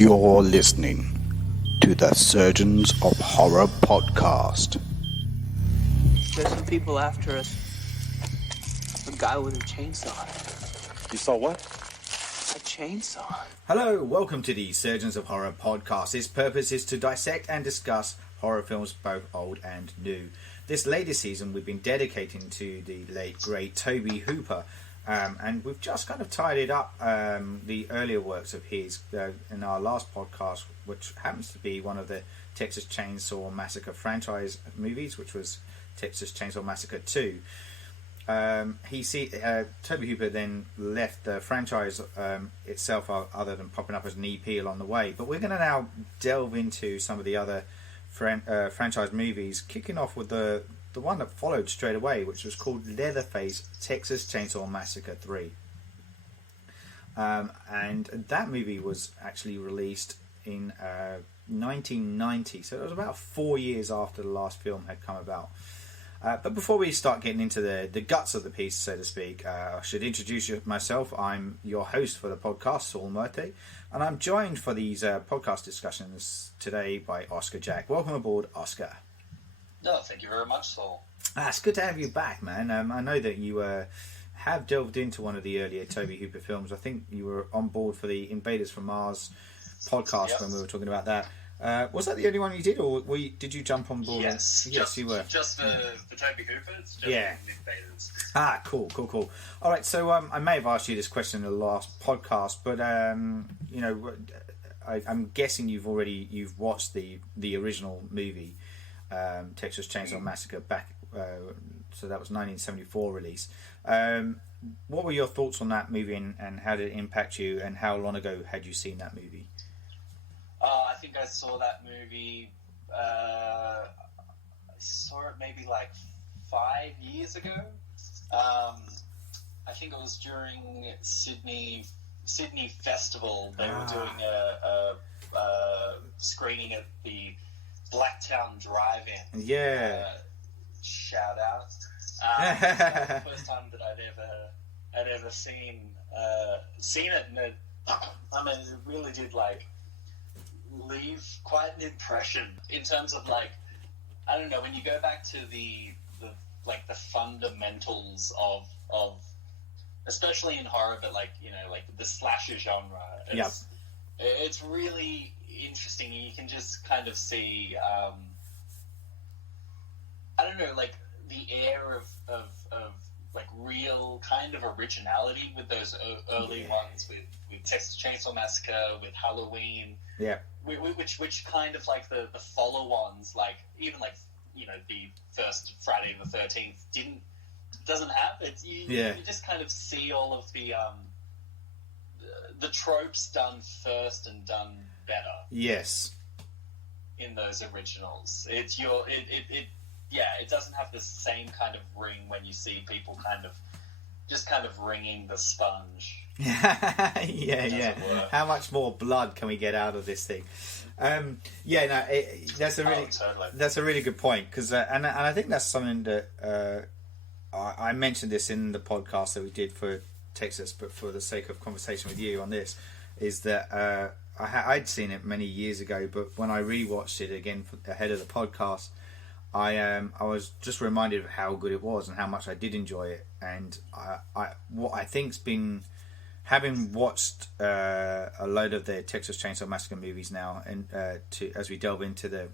You're listening to the Surgeons of Horror podcast. There's some people after us. A guy with a chainsaw. You saw what? A chainsaw. Hello, welcome to the Surgeons of Horror podcast. Its purpose is to dissect and discuss horror films, both old and new. This latest season we've been dedicating to the late great Tobe Hooper, and we've just kind of tidied up the earlier works of his in our last podcast, which happens to be one of the Texas Chainsaw Massacre franchise movies, which was Texas Chainsaw Massacre 2. Tobe Hooper then left the franchise itself, other than popping up as an EP along the way. But we're going to now delve into some of the other franchise movies, kicking off with the one that followed straight away, which was called Leatherface, Texas Chainsaw Massacre 3. And that movie was actually released in 1990, so it was about 4 years after the last film had come about. But before we start getting into the guts of the piece, so to speak, I should introduce myself. I'm your host for the podcast, Saul Murte, and I'm joined for these podcast discussions today by Oscar Jack. Welcome aboard, Oscar. No, thank you very much, Saul. It's good to have you back, man. I know that you have delved into one of the earlier Tobe Hooper films. I think you were on board for the Invaders from Mars podcast when we were talking about that. Was that the only one you did, or did you jump on board? Yes, you were. Just for Tobe Hooper, it's just Invaders. Cool. All right, so I may have asked you this question in the last podcast, but I'm guessing you've watched the original movie, Texas Chainsaw Massacre, back. So that was 1974 release. What were your thoughts on that movie, and how did it impact you, and how long ago had you seen that movie? I think I saw that movie. I saw it maybe like 5 years ago. I think it was during Sydney Festival. They were doing a screening at the Blacktown Drive-In. Yeah. Shout out. That was the first time that I'd ever seen it, and it really did leave quite an impression in terms of I don't know, when you go back to the fundamentals of especially in horror, but the slasher genre. It's really interesting. You can just kind of see I don't know, the air of real kind of originality with those early ones, with Texas Chainsaw Massacre, with Halloween. Yeah. Which kind of the follow-ons, even the first Friday the 13th doesn't have it. You just kind of see all of the tropes done first and done better. Yes. In those originals, it doesn't have the same kind of ring when you see people kind of wringing the sponge. Yeah. How much more blood can we get out of this thing? That's a really good point, because and I think that's something that I mentioned this in the podcast that we did for Texas, but for the sake of conversation with you on this, is that I'd seen it many years ago, but when I rewatched it again ahead of the podcast, I was just reminded of how good it was and how much I did enjoy it. And what I think's been, having watched a load of the Texas Chainsaw Massacre movies now, and as we delve into the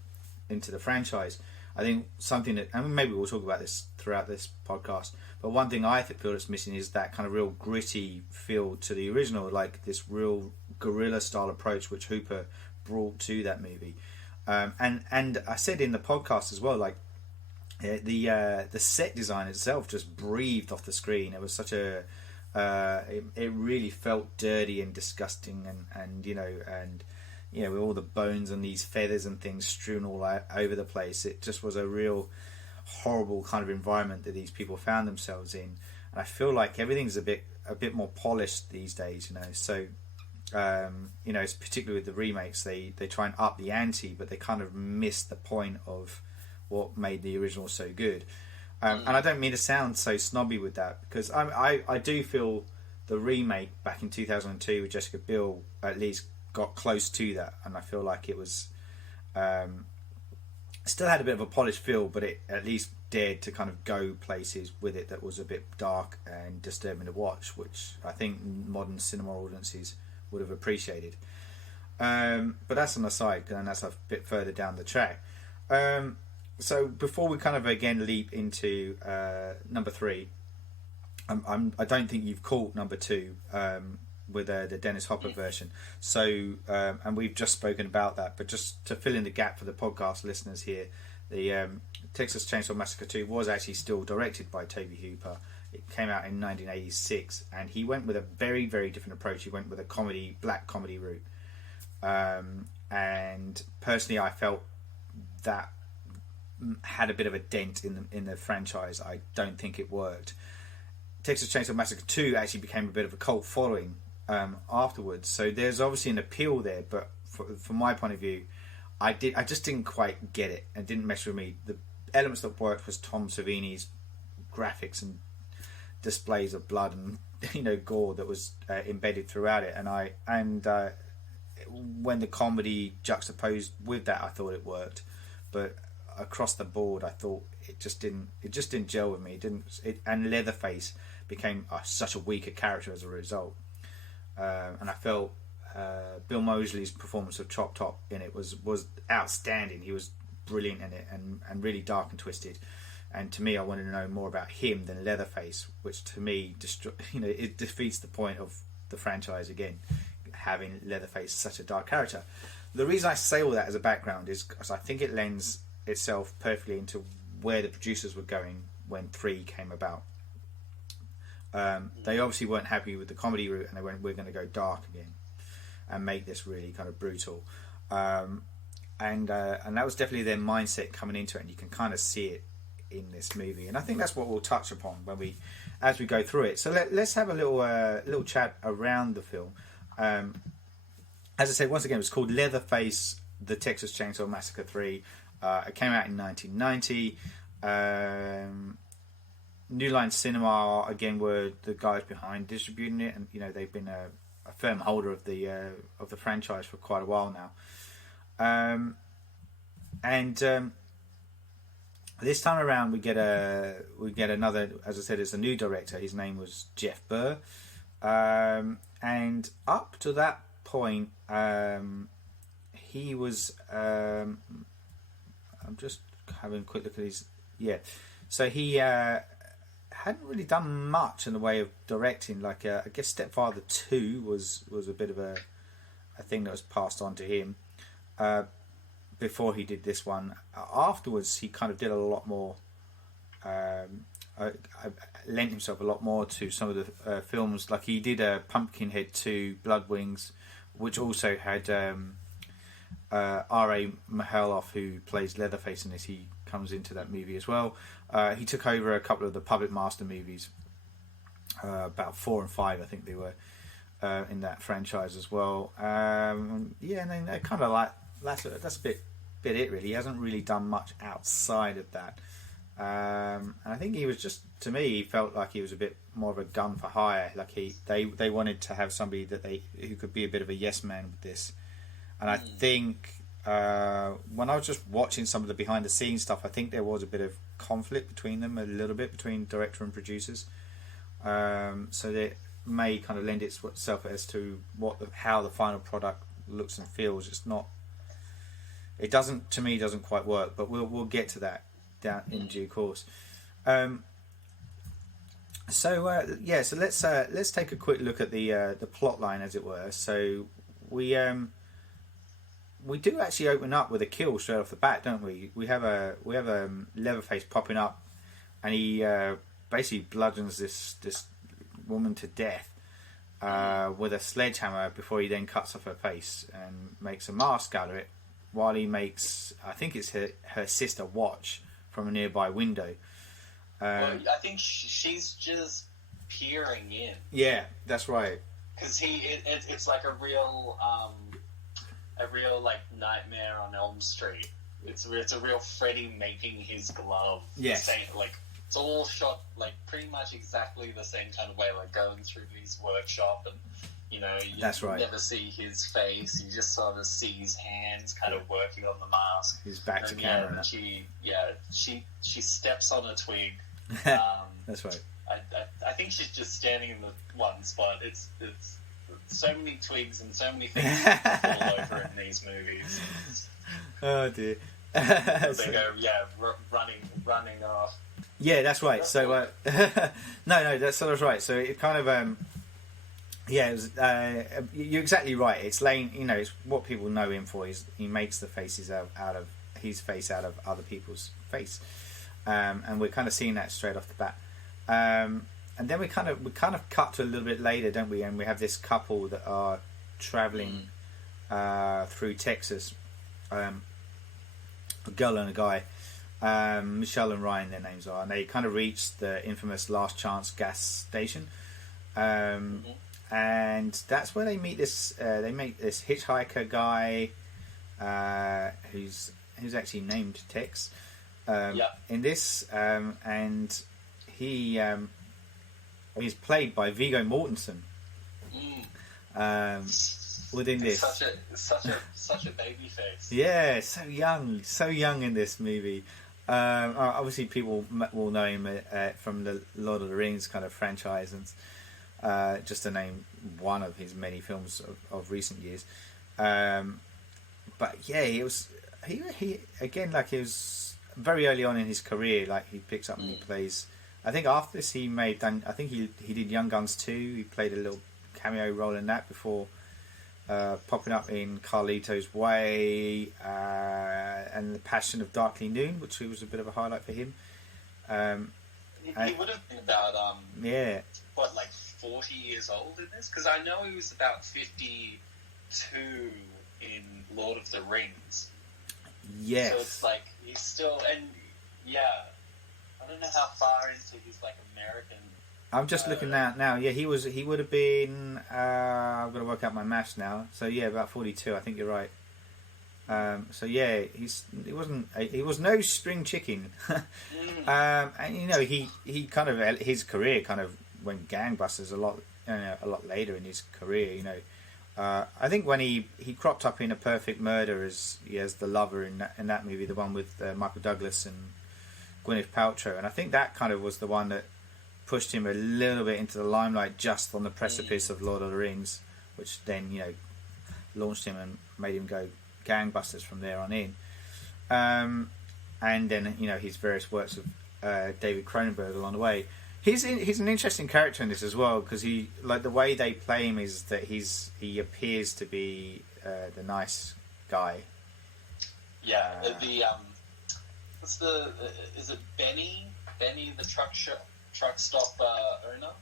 franchise, I think something that, and maybe we'll talk about this throughout this podcast, but one thing I feel that's missing is that kind of real gritty feel to the original, this real guerrilla style approach which Hooper brought to that movie. And I said in the podcast as well, the set design itself just breathed off the screen. It was such a it really felt dirty and disgusting, and with all the bones and these feathers and things strewn all over the place. It just was a real horrible kind of environment that these people found themselves in. And I feel like everything's a bit more polished these days, so it's particularly with the remakes, they try and up the ante, but they kind of miss the point of what made the original so good. And I don't mean to sound so snobby with that, because I do feel the remake back in 2002 with Jessica Biel at least got close to that, and I feel like it was still had a bit of a polished feel, but it at least dared to kind of go places with it that was a bit dark and disturbing to watch, which I think modern cinema audiences would have appreciated. But that's an aside, and that's a bit further down the track. So before we kind of again leap into number 3, I don't think you've caught number 2 with the Dennis Hopper version. So and we've just spoken about that, but just to fill in the gap for the podcast listeners here, the Texas Chainsaw Massacre 2 was actually still directed by Tobe Hooper. It came out in 1986, and he went with a very, very different approach. He went with a black comedy route. And personally, I felt that had a bit of a dent in the franchise. I don't think it worked. Texas Chainsaw Massacre 2 actually became a bit of a cult following afterwards. So there's obviously an appeal there, but from my point of view, I just didn't quite get it, and didn't mesh with me. The elements that worked was Tom Savini's graphics and displays of blood and gore that was embedded throughout it, and when the comedy juxtaposed with that, I thought it worked, but across the board, I thought it just didn't gel with me. And Leatherface became such a weaker character as a result, and I felt Bill Moseley's performance of Chop Top in it was outstanding. He was brilliant in it, and really dark and twisted. And to me, I wanted to know more about him than Leatherface, which to me, it defeats the point of the franchise again, having Leatherface such a dark character. The reason I say all that as a background is because I think it lends itself perfectly into where the producers were going when 3 came about. They obviously weren't happy with the comedy route, and they went, we're going to go dark again and make this really kind of brutal. And that was definitely their mindset coming into it, and you can kind of see it in this movie. And I think that's what we'll touch upon as we go through it. So let's have a little chat around the film. As I said, once again, it was called Leatherface, The Texas Chainsaw Massacre 3. It came out in 1990. New Line Cinema, again, were the guys behind distributing it, and they've been a firm holder of the franchise for quite a while now. This time around, we get another. As I said, it's a new director. His name was Jeff Burr, and up to that point, he was. I'm just having a quick look at his. Yeah, so he hadn't really done much in the way of directing. Like I guess Stepfather 2 was a bit of a thing that was passed on to him. Before he did this one, afterwards he kind of did a lot more. Lent himself a lot more to some of the films. Like he did Pumpkinhead 2, Blood Wings, which also had R.A. Mihailoff, who plays Leatherface in this. He comes into that movie as well. He took over a couple of the Puppet Master movies, about 4 and 5, I think they were, in that franchise as well. And then they kind of like. That's a bit it really. He hasn't really done much outside of that, and I think he was just, to me, he felt like he was a bit more of a gun for hire. Like they wanted to have somebody who could be a bit of a yes man with this, and I think when I was just watching some of the behind the scenes stuff, I think there was a bit of conflict between them, a little bit between director and producers, so that may kind of lend itself as to how the final product looks and feels. It's not. It doesn't quite work, but we'll get to that down in due course. So let's take a quick look at the plot line, as it were. So we do actually open up with a kill straight off the bat, don't we? We have a Leatherface popping up, and he basically bludgeons this woman to death with a sledgehammer before he then cuts off her face and makes a mask out of it. While he makes, I think it's her sister watch from a nearby window. Well, I think she's just peering in. Yeah, that's right. Because it's like a real like Nightmare on Elm Street. It's a real Freddy making his glove. Yes. Like it's all shot like pretty much exactly the same kind of way, like going through his workshop and You know, you That's right. never see his face. You just sort of see his hands kind of working on the mask. His back to And, camera. She steps on a twig. That's right. I think she's just standing in the one spot. It's so many twigs and so many things fall over in these movies. Oh dear. They go, running off. Yeah, that's right. So no, that's sort of right. So it kind of it was, you're exactly right. It's Lane. You know, it's what people know him for. He makes the faces out of his face out of other people's face, and we're kind of seeing that straight off the bat. And then we kind of cut to a little bit later, don't we? And we have this couple that are traveling through Texas, a girl and a guy, Michelle and Ryan, their names are, and they kind of reach the infamous Last Chance gas station, and that's where they meet this. They meet this hitchhiker guy, who's actually named Tex, in this, and he. He's played by Viggo Mortensen. Within this, such a baby face. Yeah, so young in this movie. Obviously, people will know him from the Lord of the Rings kind of franchise, and just to name one of his many films of recent years. But yeah, he was very early on in his career. Like he picks up and he plays. I think after this he did Young Guns 2. He played a little cameo role in that before popping up in Carlito's Way and The Passion of Darkly Noon, which was a bit of a highlight for him. He would have been about 40 years old in this, because I know he was about 52 in Lord of the Rings. Yes. So it's like he's still, and I don't know how far into his American. I'm just looking now. Yeah, he would have been. I've got to work out my maths now. So yeah, about 42. I think you're right. So yeah, he was no spring chicken. And you know, he kind of his career kind of went gangbusters a lot later in his career. You know, I think when he cropped up in A Perfect Murder as the lover in that movie, the one with Michael Douglas and Gwyneth Paltrow, and I think that kind of was the one that pushed him a little bit into the limelight just on the precipice of Lord of the Rings, which then launched him and made him go gangbusters from there on in. And then his various works of David Cronenberg along the way. He's an interesting character in this as well, because he, like, the way they play him is that he appears to be the nice guy. Yeah, is it Benny the truck stop owner?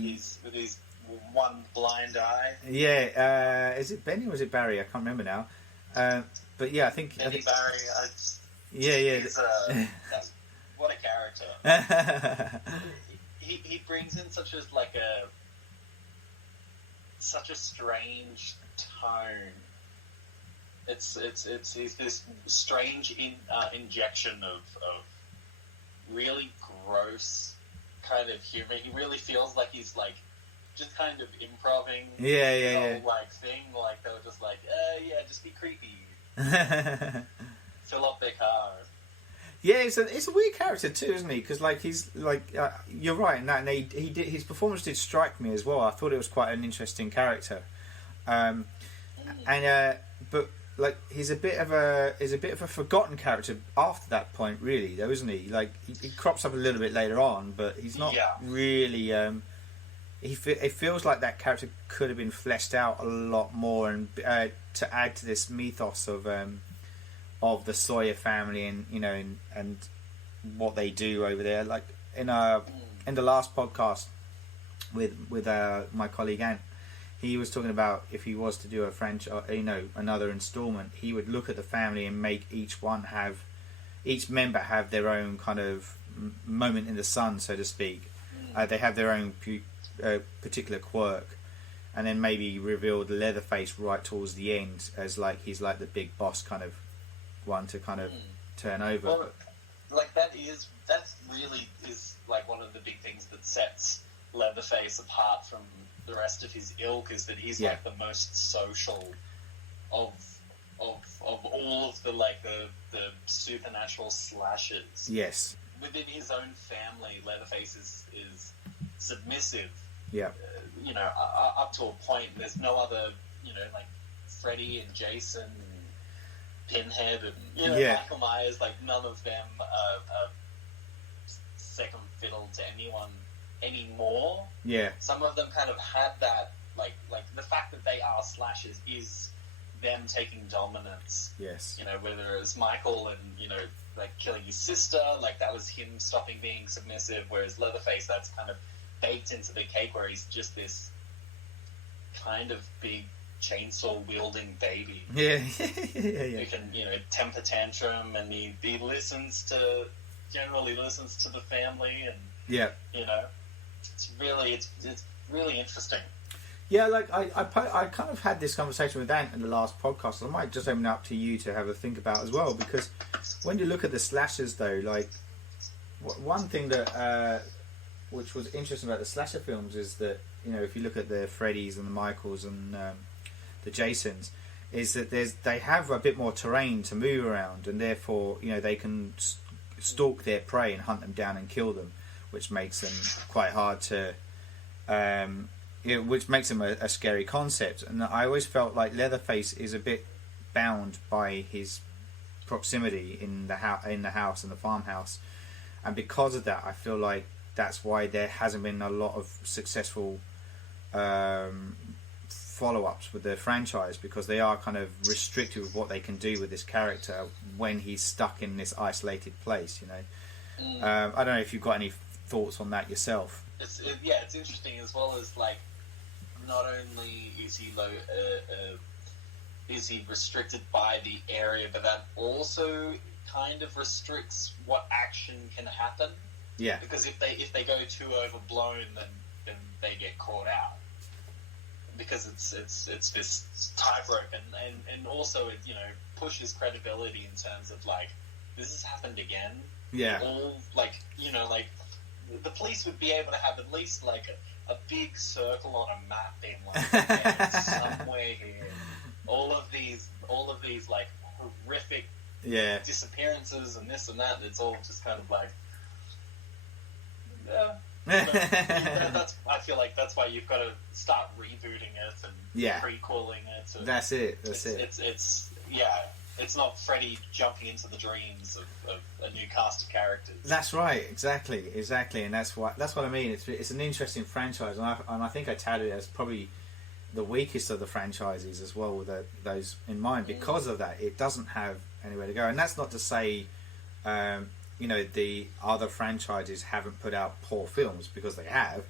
He's with his one blind eye. Yeah, is it Benny or is it Barry? I can't remember now. But yeah, I think Barry. What a character! he brings in such a strange tone. It's this strange injection of really gross kind of humor. He really feels like he's just kind of improving. Yeah. Thing. They were just just be creepy. Fill up their car. Yeah, it's a weird character too, isn't he? Because he's you're right in that, and he did, his performance did strike me as well. I thought it was quite an interesting character, but he's a bit of a forgotten character after that point, really, though, isn't he? He crops up a little bit later on, but he's not really. It feels like that character could have been fleshed out a lot more, and to add to this mythos of the Sawyer family, and and what they do over there. Like in the last podcast with my colleague Ant, he was talking about if he was to do another installment, he would look at the family and make each member have their own kind of moment in the sun, so to speak. They have their own particular quirk, and then maybe reveal the Leatherface right towards the end as he's the big boss kind of one to kind of turn over. Well, that really is one of the big things that sets Leatherface apart from the rest of his ilk is that he's Yeah. like the most social of all of the like the supernatural slashers. Yes. Within his own family, Leatherface is submissive. Yeah. You know, up to a point. There's no other, you know, like Freddy and Jason and Pinhead and, you know, Yeah. Michael Myers. Like, none of them are second fiddle to anyone anymore. Yeah. Some of them kind of had that, like the fact that they are slashers is them taking dominance. Yes. You know, whether it was Michael and, you know, like killing his sister, like that was him stopping being submissive, whereas Leatherface, that's kind of baked into the cake where he's just this kind of big chainsaw wielding baby Yeah. who can, you know, temper tantrum, and he generally listens to the family, and Yeah. you know, it's really interesting. Yeah, like I kind of had this conversation with Ant in the last podcast. I might just open it up to you to have a think about as well, because when you look at the slashers, though, like one thing that which was interesting about the slasher films is that, you know, if you look at the Freddys and the Michaels and the Jasons, is that they have a bit more terrain to move around, and therefore, you know, they can stalk their prey and hunt them down and kill them, which makes them quite hard to. Which makes him a scary concept. And I always felt like Leatherface is a bit bound by his proximity in the house and the farmhouse, and because of that, I feel like that's why there hasn't been a lot of successful follow-ups with the franchise, because they are kind of restricted with what they can do with this character when he's stuck in this isolated place. You know, I don't know if you've got any thoughts on that yourself. It's interesting, as well as, like, not only is he restricted by the area, but that also kind of restricts what action can happen. Yeah. Because if they go too overblown, then they get caught out. Because it's this tightrope, and also it, you know, pushes credibility in terms of, like, this has happened again. Yeah. All, like, you know, like, the police would be able to have at least like a big circle on a map being like, yeah, it's somewhere here. All of these like horrific disappearances and this and that. It's all just kind of like, yeah. I feel like that's why you've got to start rebooting it and prequeling it. And that's it. It's not Freddy jumping into the dreams of a new cast of characters. That's right, exactly, and that's what I mean. It's an interesting franchise, and I think I touted it as probably the weakest of the franchises as well, with those in mind. Because of that, it doesn't have anywhere to go, and that's not to say, you know, the other franchises haven't put out poor films, because they have.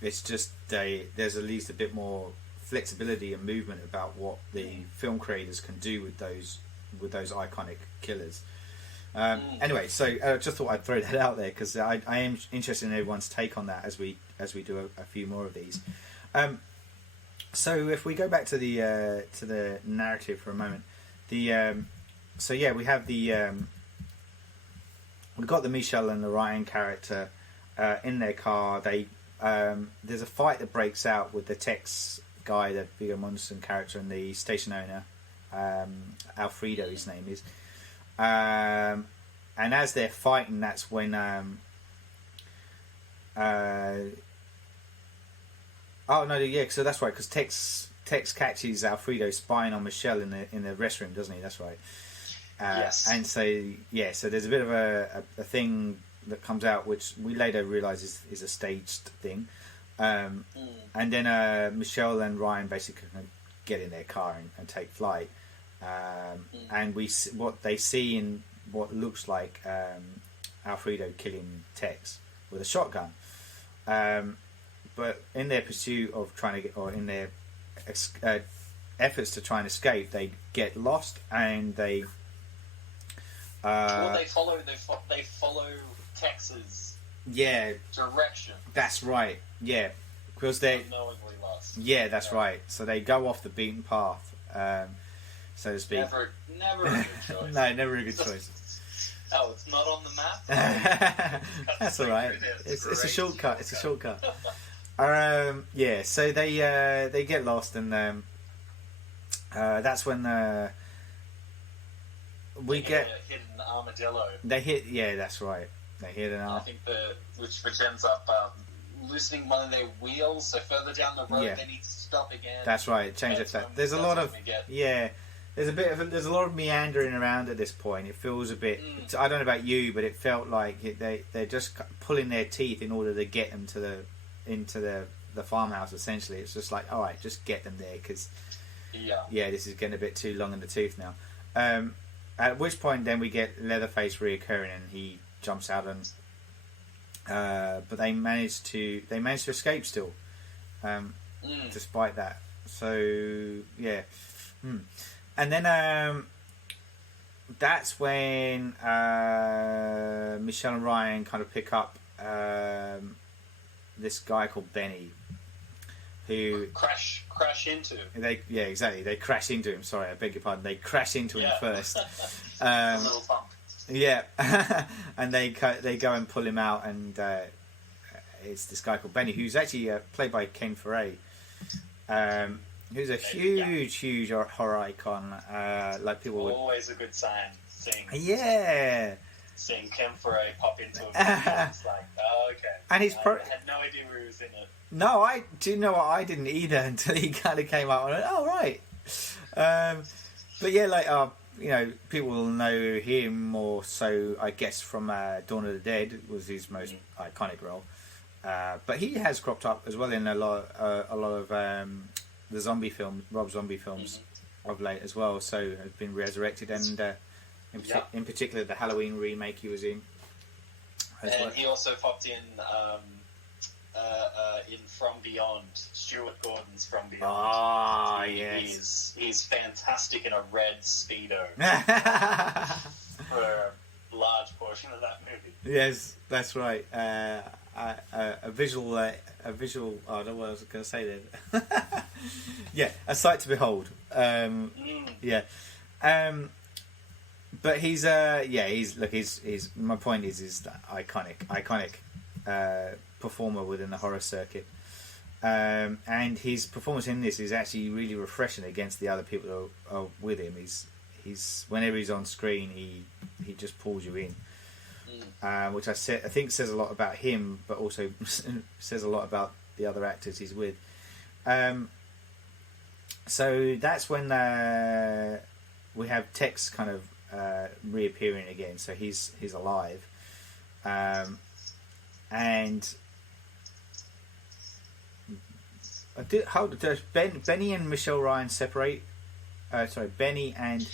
It's just there's at least a bit more flexibility and movement about what the film creators can do with those iconic killers. Anyway, so I just thought I'd throw that out there, because I am interested in everyone's take on that as we do a few more of these. So if we go back to the narrative for a moment, we have we've got the Michelle and the Ryan character in their car. There's a fight that breaks out with the Tex guy, the Viggo Mortensen character, and the station owner, Alfredo, his name is. And as they're fighting, that's when so that's right, because Tex catches Alfredo spying on Michelle in the restroom, doesn't he? That's right. Yes. And so there's a bit of a thing that comes out, which we later realise is a staged thing. And then Michelle and Ryan basically get in their car and take flight. And what they see in what looks like Alfredo killing Tex with a shotgun. But in their pursuit of trying to get, or in their efforts to try and escape, they get lost, and they follow Tex's direction. That's right. Yeah, because they unknowingly lost. Yeah, that's right. So they go off the beaten path, so to speak. Never a good choice. No, never a good choice. Oh, it's not on the map. That's all right. It's a shortcut. It's a shortcut. Yeah, so they get lost, and that's when we get hit an armadillo. they hit. Yeah, that's right. They hit an I think which ends up loosening one of their wheels. So further down the road, they need to stop again. That's right. Change of that. There's a lot of There's a lot of meandering around at this point. It feels a bit. I don't know about you, but it felt like they're just pulling their teeth in order to get them into the farmhouse. Essentially, it's just like, all right, just get them there because this is getting a bit too long in the tooth now. At which point, then we get Leatherface reoccurring, and he jumps out, and but they manage to escape still, despite that. So yeah. And then that's when Michelle and Ryan kind of pick up this guy called Benny, who crash into. Exactly. They crash into him. Sorry, I beg your pardon. They crash into him first. A little bump. Yeah, and they go and pull him out, and it's this guy called Benny, who's actually played by Ken Foray. Who's a huge horror icon. Like people would always a good sign seeing seeing Ken Foray pop into a movie. It's like, oh, okay. And he's I had no idea who was in it. No, I do know what I didn't either until he kind of came out. I went, oh right. But yeah, like people will know him more so, I guess, from Dawn of the Dead was his most iconic role. But he has cropped up as well in a lot of the zombie films, Rob Zombie films of late as well. So has been resurrected, and in particular the Halloween remake he was in. He also popped in From Beyond, Stuart Gordon's From Beyond. Ah, yes. He's fantastic in a red Speedo for a large portion of that movie. Yes, that's right. A visual. I don't know what I was going to say then. Yeah, a sight to behold. Yeah. But he's my point is the iconic performer within the horror circuit. And his performance in this is actually really refreshing against the other people that are with him. He's whenever he's on screen, he just pulls you in. Which I think says a lot about him, but also says a lot about the other actors he's with. So that's when we have Tex kind of reappearing again. So he's alive, and does Benny and Michelle Ryan separate? Benny and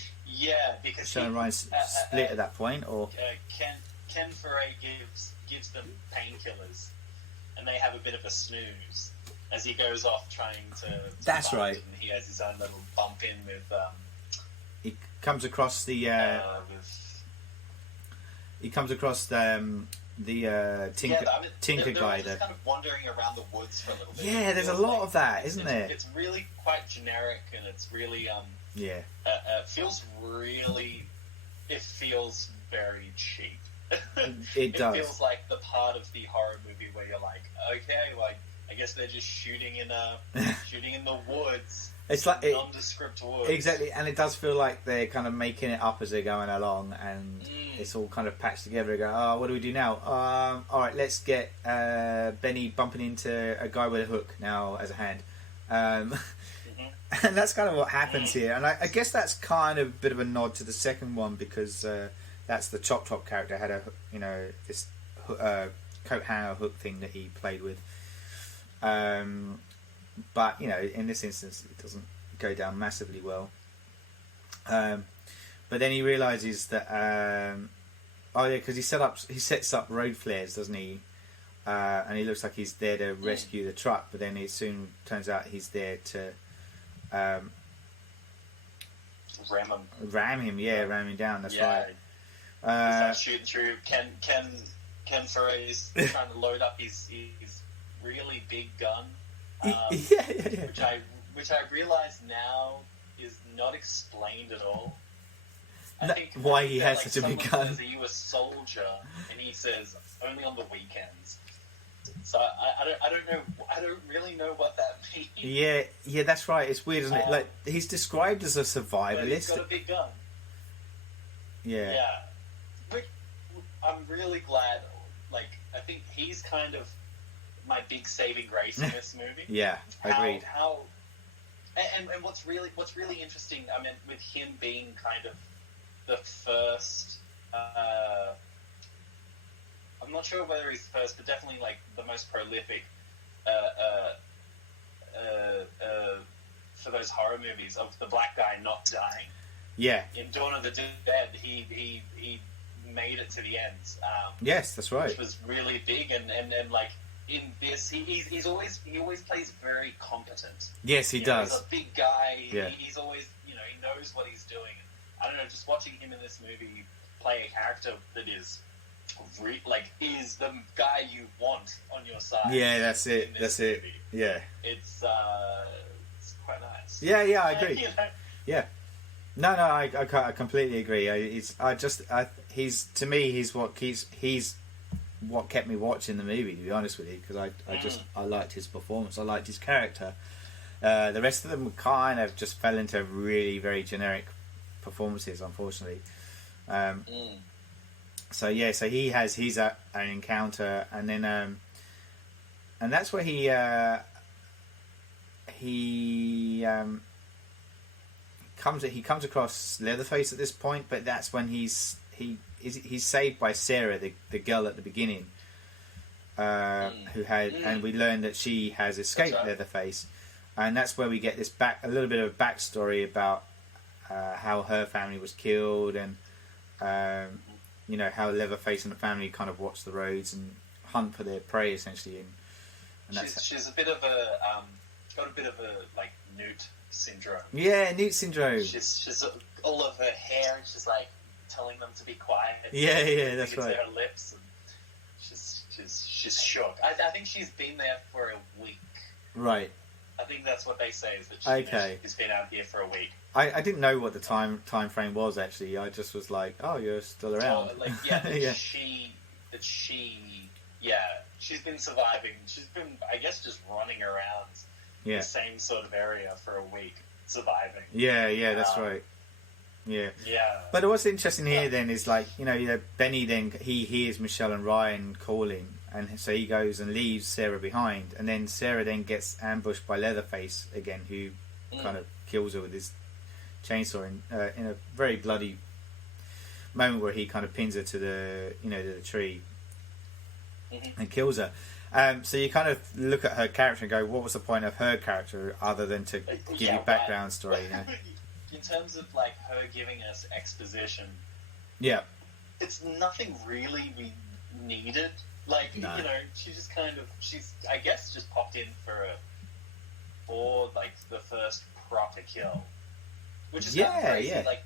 because Michelle Ryan split at that point, or Ken Foray gives them painkillers, and they have a bit of a snooze as he goes off trying to That's fight, right. and he has his own little bump in with he comes across the Tinker guy. Just kind of wandering around the woods for a little bit. Yeah, there's a lot of that, isn't there? It's really quite generic, and it's really it feels very cheap. It does. It feels like the part of the horror movie where you're like, okay, like I guess they're just shooting in the woods. It's like nondescript woods. Exactly, and it does feel like they're kind of making it up as they're going along, and it's all kind of patched together. And go, oh, what do we do now? All right, let's get Benny bumping into a guy with a hook now as a hand. And that's kind of what happens here. And I guess that's kind of a bit of a nod to the second one, because that's the Chop Top character had this coat hanger hook thing that he played with. But in this instance, it doesn't go down massively well. But then he realizes that because he sets up road flares, doesn't he? And he looks like he's there to rescue the truck, but then it soon turns out he's there to ram him down. That's right. He's shooting through. Ken Foray's trying to load up his really big gun. Which I realise now is not explained at all. I think why he has such a big gun. Says, are you a soldier? And he says only on the weekends. So I don't really know what that means. Yeah, that's right. It's weird, isn't it? Like, he's described as a survivalist. But he's got a big gun. Yeah. Yeah. Which I'm really glad. Like, I think he's kind of my big saving grace in this movie. Yeah, agreed. And what's really interesting, I mean, with him being kind of the first, I'm not sure whether he's the first, but definitely like the most prolific for those horror movies of the black guy not dying. Yeah. In Dawn of the Dead, he made it to the end. Yes, that's right. Which was really big, and like in this, he always plays very competent. Yes, he does. He's a big guy. Yeah. He's always, he knows what he's doing. I don't know, just watching him in this movie play a character that is is the guy you want on your side. Yeah, that's it. That's it. Yeah. It's quite nice. Yeah, I agree. Yeah. No, I completely agree. He's to me, he's what kept me watching the movie. To be honest with you, because I liked his performance. I liked his character. The rest of them kind of just fell into really very generic performances, unfortunately. So he has an encounter, and then and that's where he comes across Leatherface at this point, but that's when he's saved by Sarah, the girl at the beginning, who had, and we learn that she has escaped Leatherface, and that's where we get this a little bit of backstory about how her family was killed, and how Leatherface and the family kind of watch the roads and hunt for their prey, essentially. And she's a bit of got a bit of a like Newt syndrome. Yeah, Newt syndrome. She's all of her hair, and she's like telling them to be quiet. Yeah, that's right. Her lips, and she's shook. I think she's been there for a week. Right. I think that's what they say, is that she's been out here for a week. I didn't know what the time frame was, actually. I just was like, oh, you're still around. She's been surviving. She's been, I guess, just running around the same sort of area for a week, surviving. Yeah, that's right. Yeah. But what's interesting here then is, like, Benny then, he hears Michelle and Ryan calling, and so he goes and leaves Sarah behind, and then Sarah then gets ambushed by Leatherface again, who kind of kills her with his chainsaw in a very bloody moment where he kind of pins her to the the tree and kills her. So you kind of look at her character and go, what was the point of her character other than to give you background story? In terms of like her giving us exposition, it's nothing really we needed. Like, she just she's, I guess, just popped in for like the first proper kill, which is kind of crazy. Like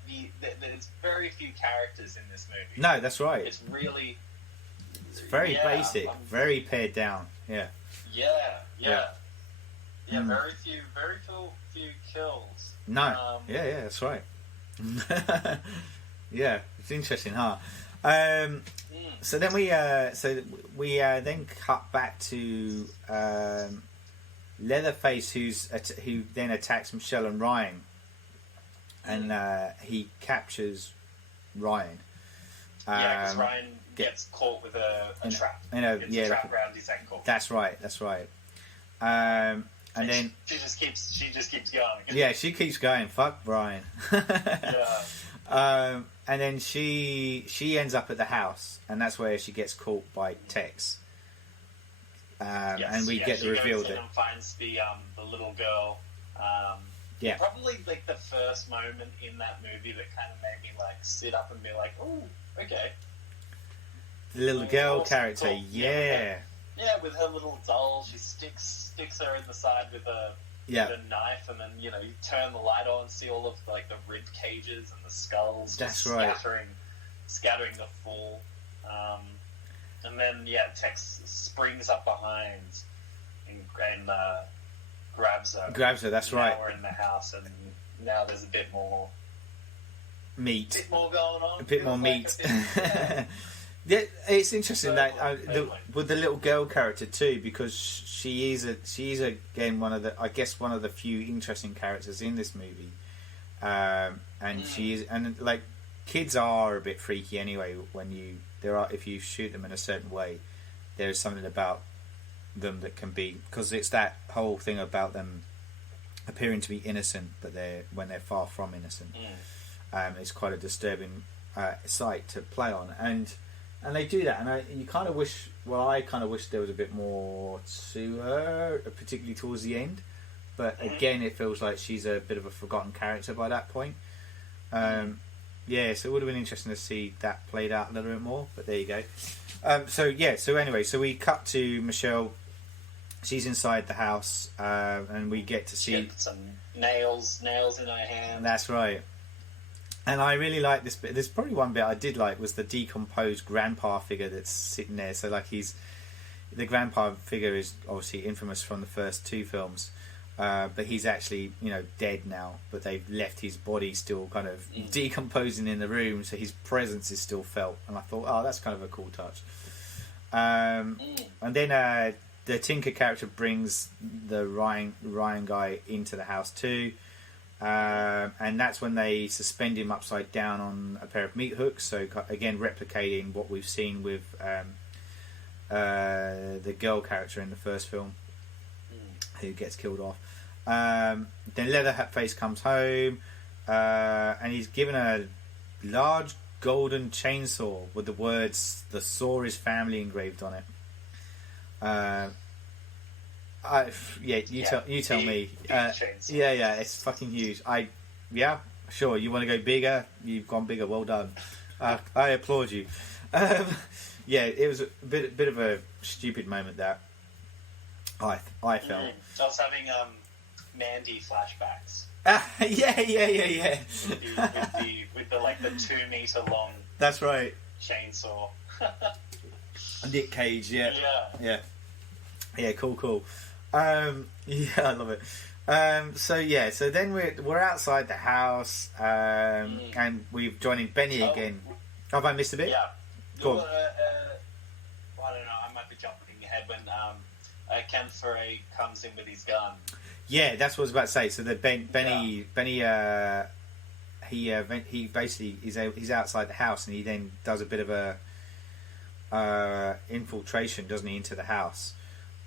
there's very few characters in this movie. No, that's right. It's really, it's very basic, very pared down. Yeah. Very few kills. No. That's right. Yeah, it's interesting, huh? So then we then cut back to Leatherface, who then attacks Michelle and Ryan, and he captures Ryan. Because Ryan gets caught with a trap. A trap around his ankle. That's right. And then she just keeps going. Yeah, she keeps going. Fuck Ryan. And then she ends up at the house, and that's where she gets caught by Tex. And we get the reveal that finds the little girl. Probably like the first moment in that movie that kind of made me like sit up and be like, "Oh, okay." The little girl character, cool. Yeah, with her little doll, she sticks her in the side with a knife, and then you turn the light on and see all of like the rib cages and the skulls. That's scattering the fall. And then Tex springs up behind and grabs her. That's now right. We're in the house, and now there's a bit more meat. going on. A bit more meat. Yeah, it's interesting that Totally. with the little girl character too, because she is again one of the few interesting characters in this movie, and she is, and like kids are a bit freaky anyway. If you shoot them in a certain way, there is something about them that can be, because it's that whole thing about them appearing to be innocent, but when they're far from innocent. It's quite a disturbing sight to play on, and they do that, and I kind of wish there was a bit more to her, particularly towards the end. But again, it feels like she's a bit of a forgotten character by that point. Yeah, so it would have been interesting to see that played out a little bit more. But there you go. So we cut to Michelle. She's inside the house, and we get to see some nails in her hand. That's right. And I really like this bit. There's probably one bit I did like was the decomposed grandpa figure that's sitting there. So like the grandpa figure is obviously infamous from the first two films, but he's actually dead now. But they've left his body still kind of decomposing in the room, so his presence is still felt. And I thought, oh, that's kind of a cool touch. And then the Tinker character brings the Ryan guy into the house too. And that's when they suspend him upside down on a pair of meat hooks. So again, replicating what we've seen with the girl character in the first film, who gets killed off. Then Leatherface comes home, and he's given a large golden chainsaw with the words "The saw is family" engraved on it. You tell me. Yeah, it's fucking huge. Sure. You want to go bigger? You've gone bigger. Well done. I applaud you. It was a bit of a stupid moment that I felt. I was having Mandy flashbacks. Yeah. with the 2 meter long. That's right. Chainsaw. Nick Cage. Yeah. Cool. I love it. So then we're outside the house, and we've joined Benny again. Have I missed a bit? Yeah. Go on. I don't know. I might be jumping ahead when Ken Foray comes in with his gun. Yeah, that's what I was about to say. So that Benny, he basically he's outside the house, and he then does a bit of a infiltration, doesn't he, into the house.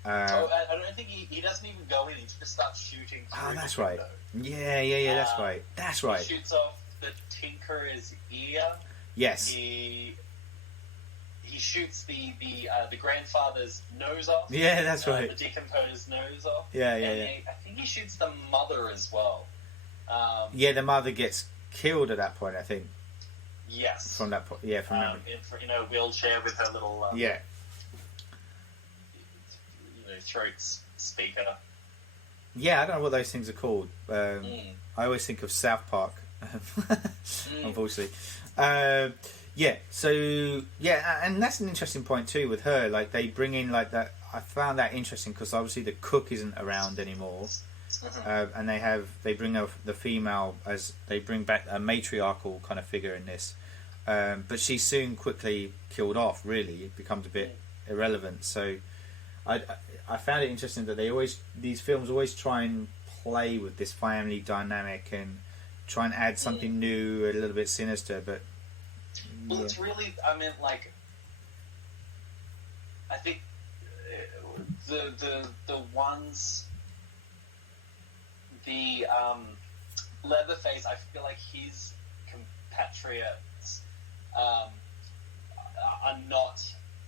I don't think he doesn't even go in. He just starts shooting. That's right. Yeah. That's right. He shoots off the Tinker's ear. Yes. He shoots the grandfather's nose off. Yeah, that's right. The decomposed nose off. Yeah. I think he shoots the mother as well. The mother gets killed at that point, I think. Yes. From that point, from memory. In a wheelchair with her little throat speaker. Yeah, I don't know what those things are called. I always think of South Park, unfortunately. And that's an interesting point too with her. Like they bring in like that. I found that interesting because obviously the cook isn't around anymore, and they bring the female as they bring back a matriarchal kind of figure in this. But she's soon quickly killed off. Really, it becomes a bit irrelevant. So I found it interesting that these films always try and play with this family dynamic and try and add something new, a little bit sinister. But it's really, I think the ones, Leatherface, I feel like his compatriots are not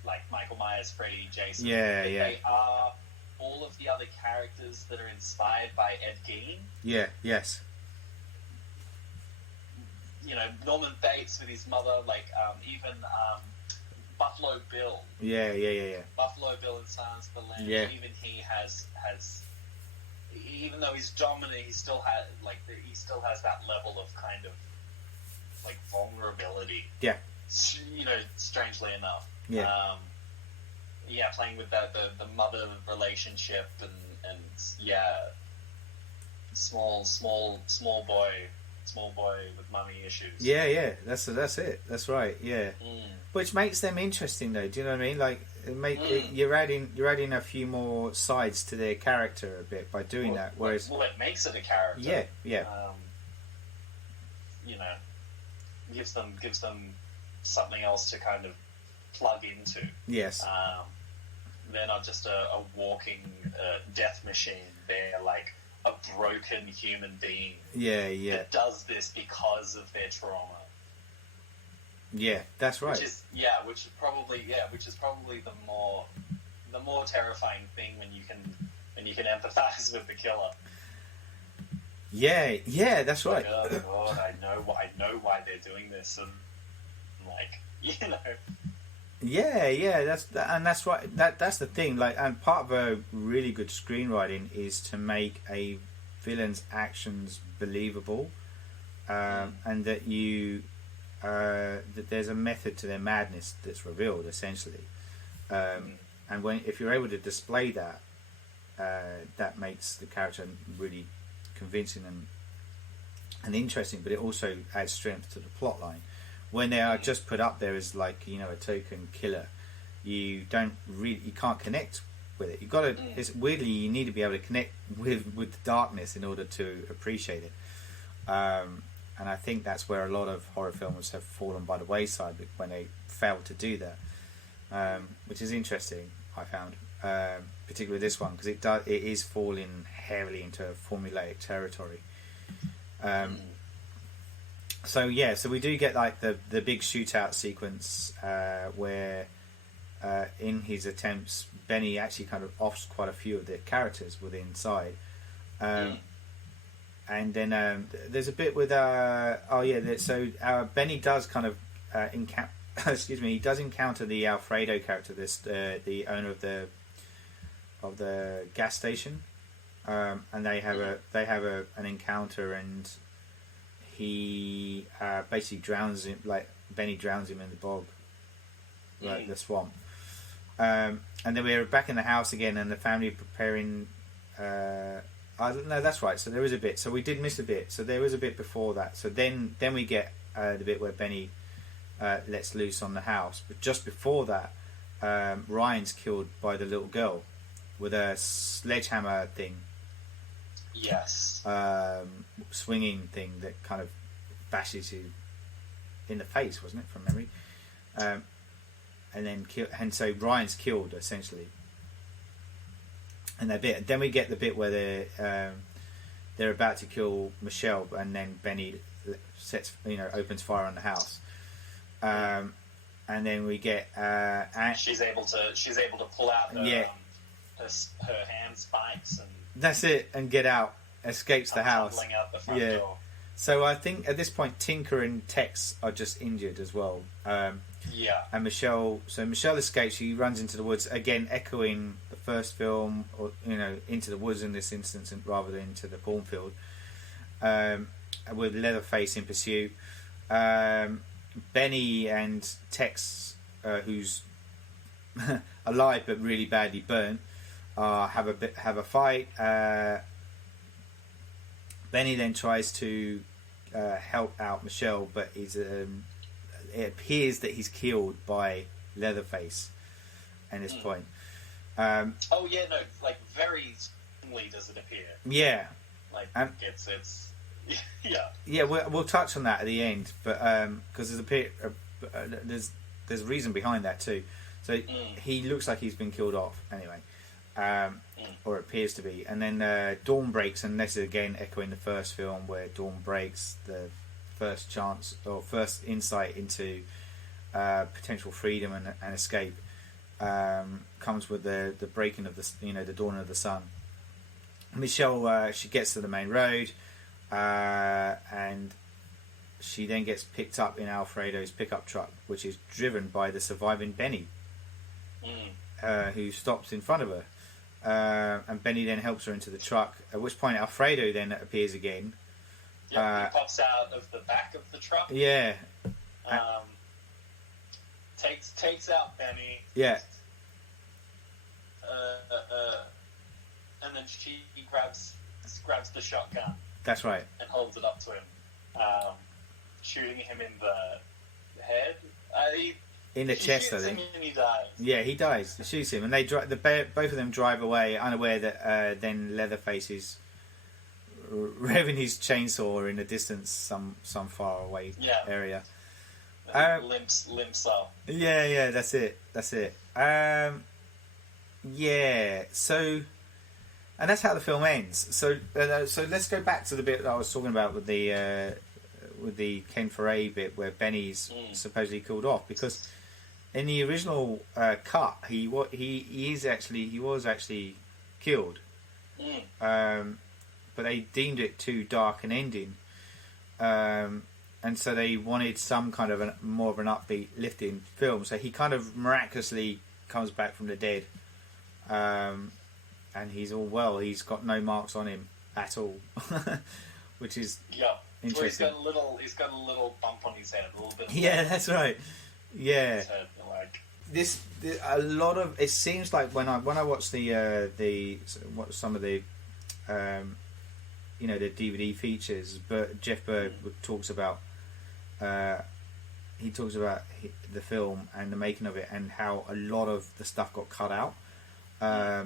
like Michael Myers, Freddy, Jason. They are all of the other characters that are inspired by Ed Gein. Yeah, yes. Norman Bates with his mother, even Buffalo Bill. Yeah. Buffalo Bill in Silence of the Lambs. Yeah. Even he has, even though he's dominant, he still has that level of kind of vulnerability. Yeah. Strangely enough. Yeah. Playing with the mother relationship and small boy small boy with mummy issues. Yeah, that's it. That's right. Yeah, Mm. which makes them interesting, though. Do you know what I mean? Like, you're adding a few more sides to their character a bit by doing that. Whereas, it makes it a character. Yeah. You know, gives them something else to kind of plug into. Yes. They're not just a walking death machine. They're like a broken human being. Yeah. That does this because of their trauma. Yeah, that's right. Which is probably the more terrifying thing when you can empathize with the killer. Yeah, that's right. Like, oh God, I know why they're doing this, and like, you know. Yeah, that's right. That's the thing. Like, and part of a really good screenwriting is to make a villain's actions believable, and that that there's a method to their madness that's revealed, essentially. And if you're able to display that, that makes the character really convincing and interesting. But it also adds strength to the plot line. When they are just put up there as, like, you know, a token killer, you can't connect with it. You've got to. It's weirdly, you need to be able to connect with the darkness in order to appreciate it. And I think that's where a lot of horror films have fallen by the wayside when they fail to do that, which is interesting. I found, particularly this one, because it is falling heavily into formulaic territory. So we do get like the big shootout sequence where in his attempts, Benny actually kind of offs quite a few of the characters within inside. And then there's a bit with Benny does kind of he does encounter the Alfredo character, the owner of the gas station, and they have an encounter, and he basically drowns him. Like, Benny drowns him in the bog, like the swamp. And then we're back in the house again, and the family are preparing. I don't know. That's right. So there is a bit. So we did miss a bit. So there was a bit before that. So then we get the bit where Benny lets loose on the house. But just before that, Ryan's killed by the little girl with a sledgehammer thing. Yes. Swinging thing that kind of bashes you in the face, wasn't it, from memory? And so Ryan's killed, essentially. And then we get the bit where they're about to kill Michelle, and then Benny opens fire on the house. And then we get she's able to pull out her hand spikes, and that's it, and get out, escapes the house. Out the front door. So I think at this point, Tinker and Tex are just injured as well. And Michelle escapes. She runs into the woods again, echoing the first film, or into the woods in this instance, rather than into the cornfield. With Leatherface in pursuit. Benny and Tex, who's alive but really badly burnt, have a fight. Benny then tries to help out Michelle, but it appears that he's killed by Leatherface at this point. Very suddenly does it appear. Yeah. It's Yeah, we'll touch on that at the end, but because there's a reason behind that too. So he looks like he's been killed off anyway, or appears to be. And then dawn breaks, and this is again echoing the first film, where dawn breaks, the first chance or first insight into potential freedom and escape comes with the breaking of the dawn of the sun. Michelle she gets to the main road. And she then gets picked up in Alfredo's pickup truck, which is driven by the surviving Benny, who stops in front of her. And Benny then helps her into the truck, at which point Alfredo then appears again. He pops out of the back of the truck. Yeah. Takes out Benny. Yeah. And then she grabs the shotgun. That's right. And holds it up to him. shooting him in the head. In the chest, I think. And he dies. Yeah, he dies. He shoots him, and they both of them drive away, unaware that then Leatherface is revving his chainsaw in the distance, some far away area. Limps up. Yeah, that's it. Yeah, so, and that's how the film ends. So let's go back to the bit that I was talking about with the Ken Foray bit where Benny's supposedly killed off, because in the original cut he was actually killed, but they deemed it too dark an ending, and so they wanted some kind of more of an upbeat, lifting film. So he kind of miraculously comes back from the dead, and he's all well. He's got no marks on him at all, which is interesting. Well, he's got a little bump on his head, a little bit. Yeah, that's right. Yeah. Head, like. A lot of it seems like when I watch some of the the DVD features, but Jeff Berg talks about the film and the making of it, and how a lot of the stuff got cut out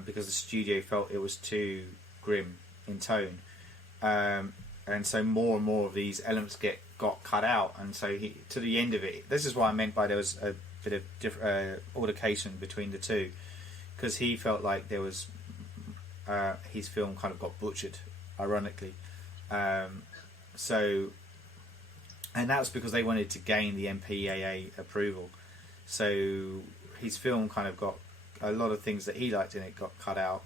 because the studio felt it was too grim in tone, and so more and more of these elements got cut out, and so to the end of it. This is what I meant by there was a bit of altercation between the two, because he felt like there was his film kind of got butchered, ironically. So, and that was because they wanted to gain the MPAA approval. So his film kind of got a lot of things that he liked in it got cut out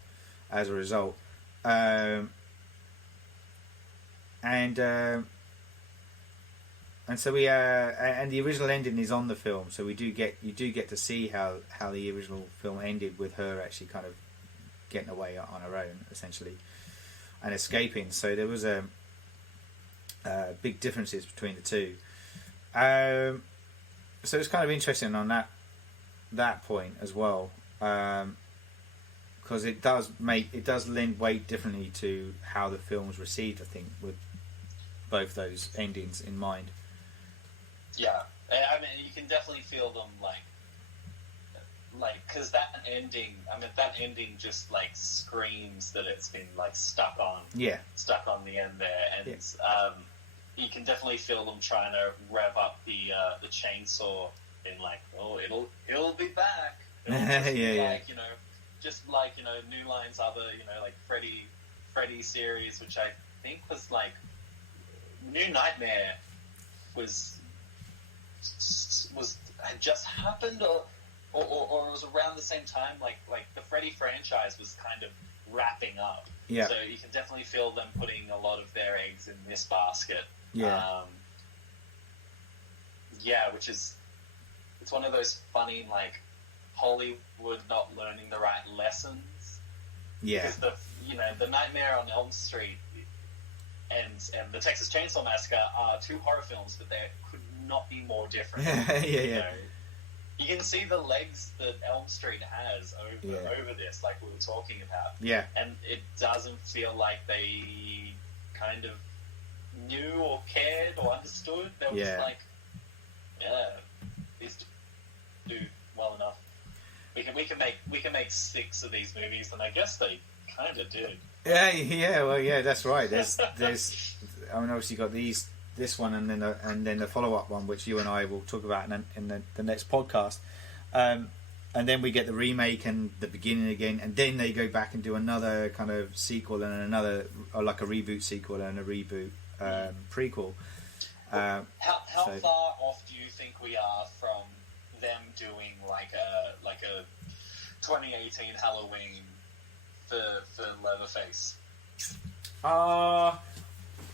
as a result. And so and the original ending is on the film, so you do get to see how the original film ended, with her actually kind of getting away on her own, essentially, and escaping. So there was big differences between the two. So it's kind of interesting on that point as well, because it does lend weight differently to how the film was received, I think, with both those endings in mind. Yeah, I mean, you can definitely feel them, like, because that ending just, like, screams that it's been, like, stuck on the end there, and you can definitely feel them trying to rev up the chainsaw in, like, oh, it'll be back. It'll just be like, just like, New Line's other, like, Freddy series, which I think was, like, New Nightmare had just happened, or it was around the same time, like the Freddy franchise was kind of wrapping up. Yeah. So you can definitely feel them putting a lot of their eggs in this basket. Yeah. Which is, it's one of those funny, like, Hollywood not learning the right lessons. Yeah. Because the Nightmare on Elm Street and the Texas Chainsaw Massacre are two horror films, but they could not be more different. You can see the legs that Elm Street has over this, like we were talking about. Yeah. And it doesn't feel like they kind of knew or cared or understood. They were just like, these do well enough. We can make 6 of these movies, and I guess they kind of did. Well, that's right. There's I mean, obviously you got this one, and then the follow-up one, which you and I will talk about in the next podcast, and then we get the remake and the beginning again, and then they go back and do another kind of sequel and another, or like a reboot sequel and a reboot prequel. How far off do you think we are from them doing like a 2018 Halloween for Leatherface?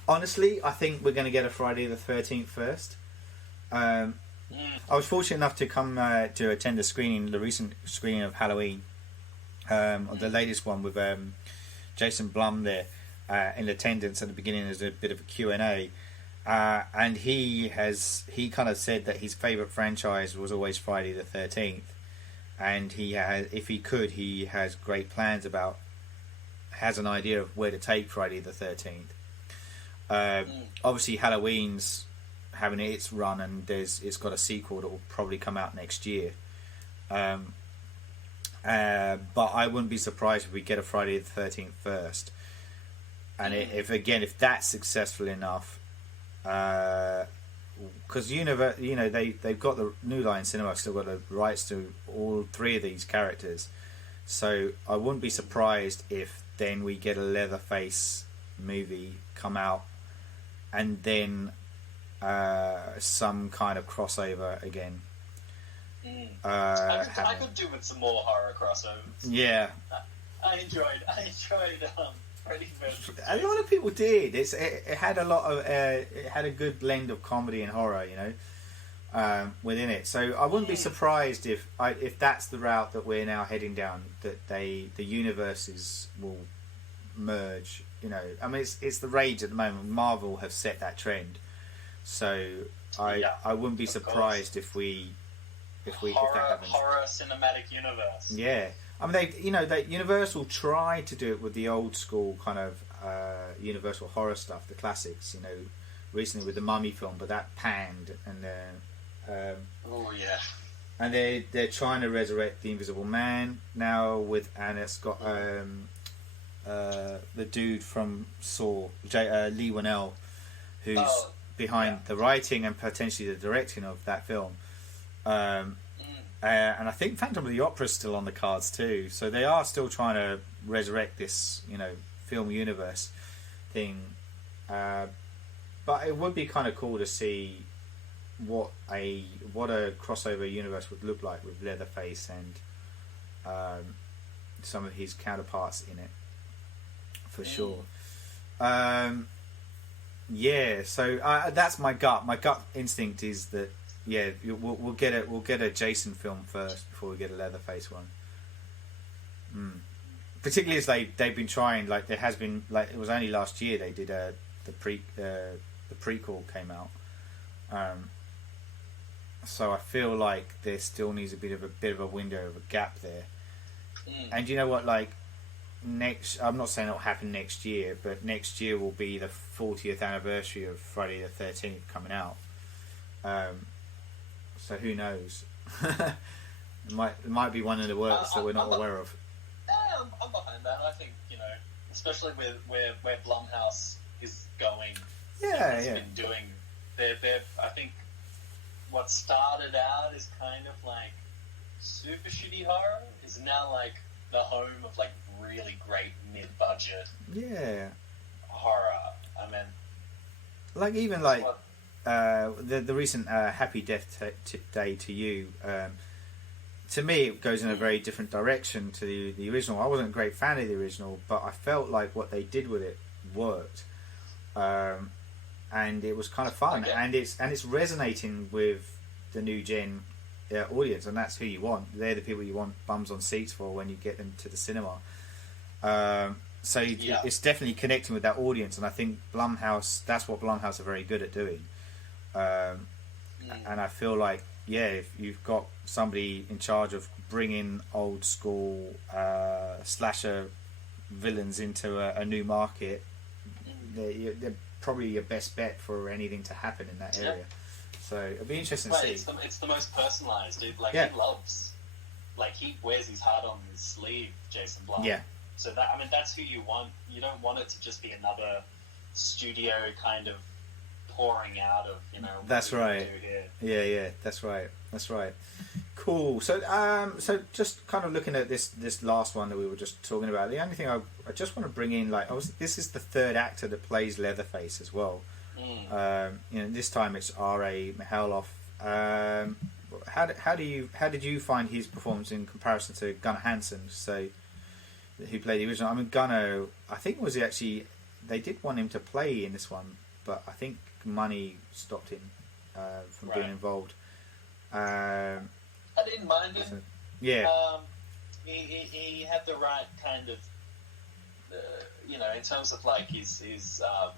Honestly, I think we're going to get a Friday the 13th first. I was fortunate enough to come to attend the recent screening of Halloween, the latest one with Jason Blum there in attendance at the beginning as a bit of a Q&A. And he kind of said that his favourite franchise was always Friday the 13th, and he has great plans has an idea of where to take Friday the 13th. Obviously, Halloween's having its run, and it's got a sequel that will probably come out next year. But I wouldn't be surprised if we get a Friday the 13th first. And if that's successful enough, because they've got the New Line Cinema still got the rights to all three of these characters, so I wouldn't be surprised if then we get a Leatherface movie come out, and then some kind of crossover again. I could do with some more horror crossovers. Yeah, I enjoyed Freddy vs. a lot of people did. It had a lot of it had a good blend of comedy and horror, within it. So I wouldn't be surprised if that's the route that we're now heading down. That the universes will merge. I mean, it's the rage at the moment. Marvel have set that trend, so I wouldn't be surprised if that happens. Horror cinematic universe. Yeah. I mean, they Universal tried to do it with the old school kind of Universal horror stuff, the classics. Recently with the Mummy film, but that panned, and and they're trying to resurrect the Invisible Man now and it's got the dude from Saw, Lee Winnell, who's behind the writing and potentially the directing of that film. And I think Phantom of the Opera is still on the cards too, so they are still trying to resurrect this, film universe thing. But it would be kind of cool to see what a crossover universe would look like with Leatherface and some of his counterparts in it, for sure. So that's my gut. My gut instinct is that. Yeah, we'll get a Jason film first before we get a Leatherface one. Particularly as they've been trying, like there has been, like it was only last year they did the prequel came out. So I feel like there still needs a bit of a window of a gap there. And you know what, like I'm not saying it'll happen next year, but next year will be the 40th anniversary of Friday the 13th coming out. So who knows? it might be one in the works that we're not aware of. Yeah, I'm behind that. I think especially with where Blumhouse is going. Been doing. I think what started out as kind of like super shitty horror is now like the home of like really great mid-budget. Horror. I mean, like even like. The recent Happy Death Day to You, to me it goes in a very different direction to the original. I wasn't a great fan of the original, but I felt like what they did with it worked, and it was kind of fun, and it's resonating with the new gen audience, and that's who you want. They're the people you want bums on seats for when you get them to the cinema. So it's definitely connecting with that audience, and I think Blumhouse, that's what Blumhouse are very good at doing. And I feel like, if you've got somebody in charge of bringing old school slasher villains into a new market, they're probably your best bet for anything to happen in that area. So it'll be interesting to see. It's the most personalised, dude. Like he loves, like he wears his heart on his sleeve, Jason Blum. Yeah. So that's who you want. You don't want it to just be another studio kind of pouring out of That's right. Yeah, that's right. Cool. So just kind of looking at this last one that we were just talking about, the only thing I just want to bring in, like, this is the third actor that plays Leatherface as well. This time it's R.A. Mihailoff. How did you find his performance in comparison to Gunnar Hansen, who played the original? I mean, Gunnar, I think they did want him to play in this one, but I think money stopped him from being involved. I didn't mind him. He had the right kind of, in terms of like his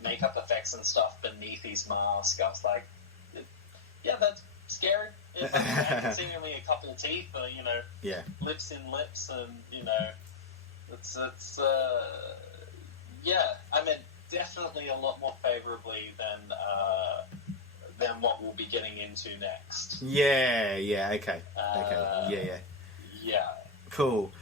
makeup effects and stuff beneath his mask. I was like, that's scary. I can see only a couple of teeth, lips in lips, and it's I mean, definitely a lot more favorably than what we'll be getting into next. Yeah, okay. Yeah. Cool.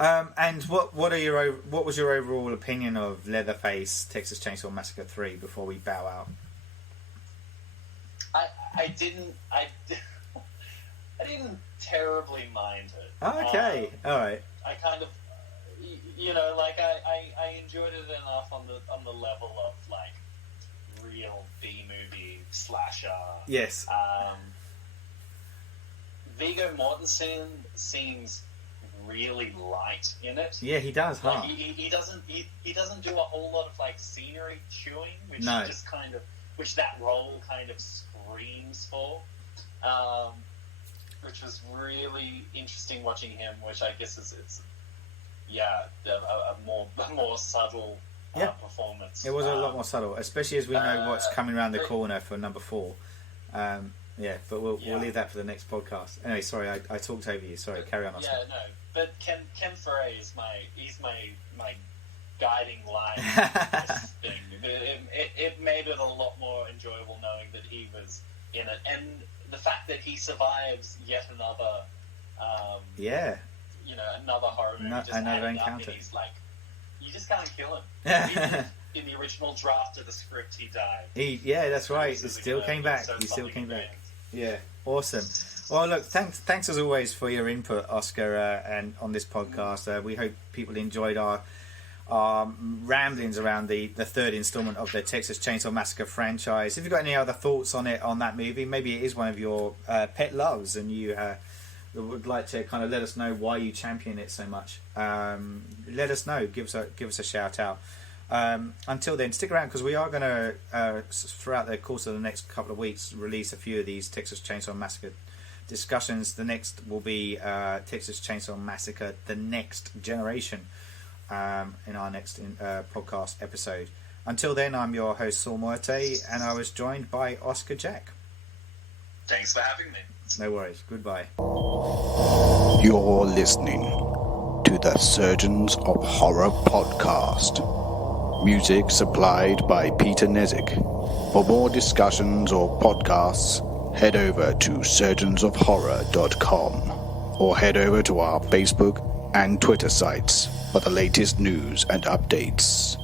And what was your overall opinion of Leatherface Texas Chainsaw Massacre 3 before we bow out? I didn't terribly mind it. Oh, okay. All right. I kind of, like I enjoyed it enough on the level of like real B movie slasher. Yes. Viggo Mortensen seems really light in it. Yeah, he does, huh? Like, he doesn't do a whole lot of like scenery chewing, which which that role kind of screams for. Which was really interesting watching him, which I guess it's a more subtle performance. It was a lot more subtle, especially as we know what's coming around the corner for number 4. But we'll leave that for the next podcast. Anyway, sorry, I talked over you. Sorry, carry on, Oscar. Yeah, no, but Ken Foray is my guiding line. In this thing. It made it a lot more enjoyable knowing that he was in it, and the fact that he survives yet another, another horror movie, another encounter. Up, he's like, you just can't kill him. Even in the original draft of the script, he died. That's right. He still came back. Yeah, awesome. Well, look, thanks as always for your input, Oscar, and on this podcast. We hope people enjoyed our ramblings around the third installment of the Texas Chainsaw Massacre franchise. If you've got any other thoughts on that movie, maybe it is one of your pet loves and you would like to kind of let us know why you champion it so much, let us know. Give us a shout out. Until then, stick around because we are going to throughout the course of the next couple of weeks release a few of these Texas Chainsaw Massacre discussions. The next will be Texas Chainsaw Massacre: The Next Generation. In our next podcast episode. Until then, I'm your host Saul Muerte, and I was joined by Oscar Jack. Thanks for having me. No worries. Goodbye. You're listening to the Surgeons of Horror podcast. Music supplied by Peter Nezik. For more discussions or podcasts, head over to surgeonsofhorror.com or head over to our Facebook and Twitter sites for the latest news and updates.